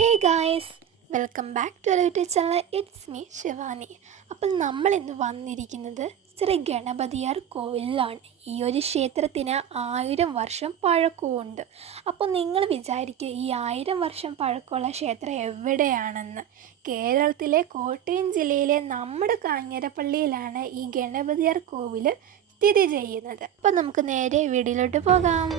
Hey guys welcome back to YouTube channel it's me Shivani അപ്പം നമ്മൾ ഇന്ന് വന്നിരിക്കുന്നത് ശ്രീ ഗണപതിയാർ കോവിലാണ് ഈ ഒരു ക്ഷേത്രത്തിന് ആയിരം വർഷം പഴക്കമുണ്ട്. അപ്പോൾ നിങ്ങൾ വിചാരിക്കുക ഈ ആയിരം വർഷം പഴക്കമുള്ള ക്ഷേത്രം എവിടെയാണെന്ന്. കേരളത്തിലെ കോട്ടയം ജില്ലയിലെ നമ്മുടെ കാഞ്ഞിരപ്പള്ളിയിലാണ് ഈ ഗണപതിയാർ കോവിൽ സ്ഥിതി ചെയ്യുന്നത്. അപ്പോൾ നമുക്ക് നേരെ വീടിലോട്ട് പോകാം.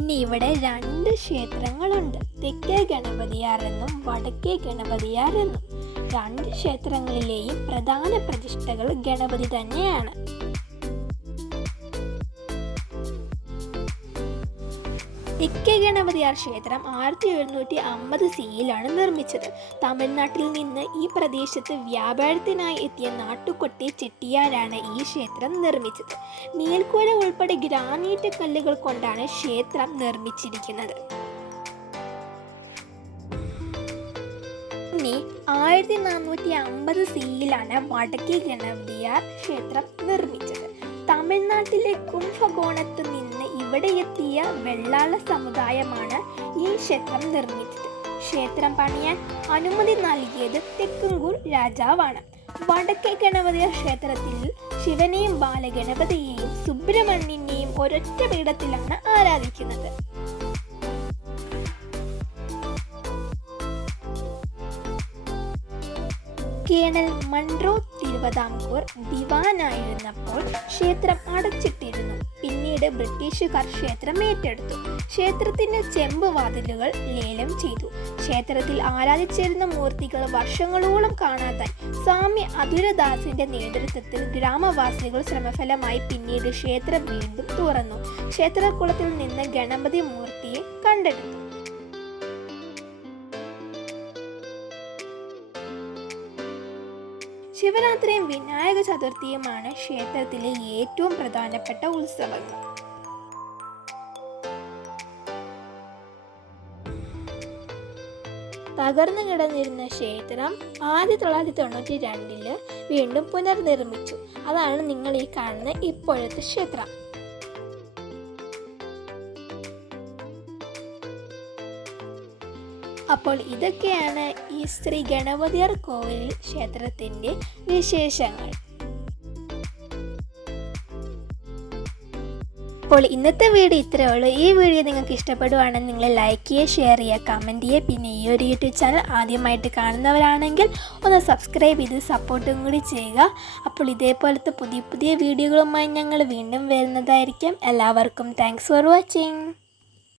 പിന്നെ ഇവിടെ രണ്ട് ക്ഷേത്രങ്ങളുണ്ട്. തെക്കേ ഗണപതിയാർ എന്നും വടക്കേ ഗണപതിയാർ എന്നും രണ്ട് ക്ഷേത്രങ്ങളിലെയും പ്രധാന പ്രതിഷ്ഠകൾ ഗണപതി തന്നെയാണ്. തെക്കേ ഗണപതിയാർ ക്ഷേത്രം ആയിരത്തി എഴുന്നൂറ്റി അമ്പത് സിയിലാണ് നിർമ്മിച്ചത്. തമിഴ്നാട്ടിൽ നിന്ന് ഈ പ്രദേശത്ത് വ്യാപാരത്തിനായി എത്തിയ നാട്ടുകൊട്ടി ചെട്ടിയാരാണ് ഈ ക്ഷേത്രം നിർമ്മിച്ചത്. മേൽക്കൂര ഉൾപ്പെടെ ഗ്രാനൈറ്റ് കല്ലുകൾ കൊണ്ടാണ് ക്ഷേത്രം നിർമ്മിച്ചിരിക്കുന്നത്. ഇനി ആയിരത്തി നാനൂറ്റി അമ്പത് സിയിലാണ് വടക്കേ ഗണപതിയാർ ക്ഷേത്രം നിർമ്മിച്ചത്. തമിഴ്നാട്ടിലെ കുംഭകോണത്ത് നിന്ന് ഇവിടെ എത്തിയ വെള്ളാള സമുദായമാണ് ഈ ക്ഷേത്രം നിർമ്മിച്ചത്. ക്ഷേത്രം പണിയാൻ അനുമതി നൽകിയത് തെക്കുംകൂർ രാജാവാണ്. വടക്കേ ഗണപതി ക്ഷേത്രത്തിൽ ശിവനെയും ബാലഗണപതിയെയും സുബ്രഹ്മണ്യനെയും ഒരൊറ്റ പീഠത്തിലാണ് ആരാധിക്കുന്നത്. കേണൽ മൺട്രോ തിരുവിതാംകൂർ ദിവാനായിരുന്നപ്പോൾ ക്ഷേത്രം അടച്ചിട്ടിരുന്നു പിന്നീട് ബ്രിട്ടീഷുകാർ ക്ഷേത്രം ഏറ്റെടുത്തു. ക്ഷേത്രത്തിന്റെ ചെമ്പ് വാതിലുകൾ ലേലം ചെയ്തു. ക്ഷേത്രത്തിൽ ആരാധിച്ചിരുന്ന മൂർത്തികൾ വർഷങ്ങളോളം കാണാതായി. സ്വാമി അതുരദാസിന്റെ നേതൃത്വത്തിൽ ഗ്രാമവാസികൾ ശ്രമഫലമായി പിന്നീട് ക്ഷേത്രം വീണ്ടും തുറന്നു. ക്ഷേത്രക്കുളത്തിൽ നിന്ന് ഗണപതി മൂർത്തിയെ കണ്ടെടുത്തു. ശിവരാത്രിയും വിനായക ചതുർത്ഥിയുമാണ് ക്ഷേത്രത്തിലെ ഏറ്റവും പ്രധാനപ്പെട്ട ഉത്സവങ്ങൾ തകർന്നു കിടന്നിരുന്ന ക്ഷേത്രം ആയിരത്തി തൊള്ളായിരത്തി തൊണ്ണൂറ്റി രണ്ടിൽ വീണ്ടും പുനർനിർമ്മിച്ചു. അതാണ് നിങ്ങൾ ഈ കാണുന്ന ഇപ്പോഴത്തെ ക്ഷേത്രം. അപ്പോൾ ഇതൊക്കെയാണ് ഈ ശ്രീ ഗണപതിയർ കോവിൽ ക്ഷേത്രത്തിന്റെ വിശേഷങ്ങൾ. അപ്പോൾ ഇന്നത്തെ വീഡിയോ ഇത്രയേ ഉള്ളൂ. ഈ വീഡിയോ നിങ്ങൾക്ക് ഇഷ്ടപ്പെടുവാണെങ്കിൽ നിങ്ങൾ ലൈക്ക് ചെയ്യുക ഷെയർ ചെയ്യുക കമന്റ് ചെയ്യുക. പിന്നെ ഈ ഒരു യൂട്യൂബ് ചാനൽ ആദ്യമായിട്ട് കാണുന്നവരാണെങ്കിൽ ഒന്ന് സബ്സ്ക്രൈബ് ചെയ്ത് സപ്പോർട്ടും കൂടി ചെയ്യുക. അപ്പോൾ ഇതേപോലത്തെ പുതിയ പുതിയ വീഡിയോകളുമായി ഞങ്ങൾ വീണ്ടും വരുന്നതായിരിക്കും. എല്ലാവർക്കും താങ്ക്സ് ഫോർ വാച്ചിങ്